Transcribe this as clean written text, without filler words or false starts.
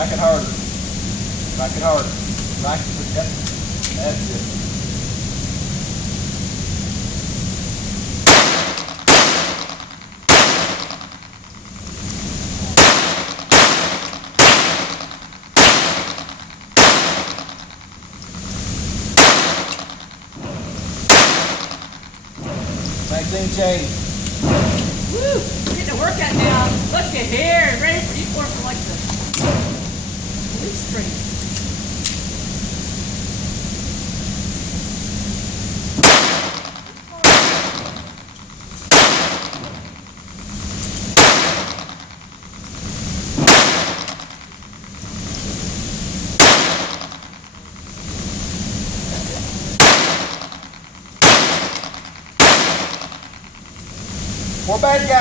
Rack it harder. Rack it harder. Rack it. Yep. That's it. Same thing, chain. Woo! Getting a workout now. Look at here. Ready for you for like the police street. More bad guys.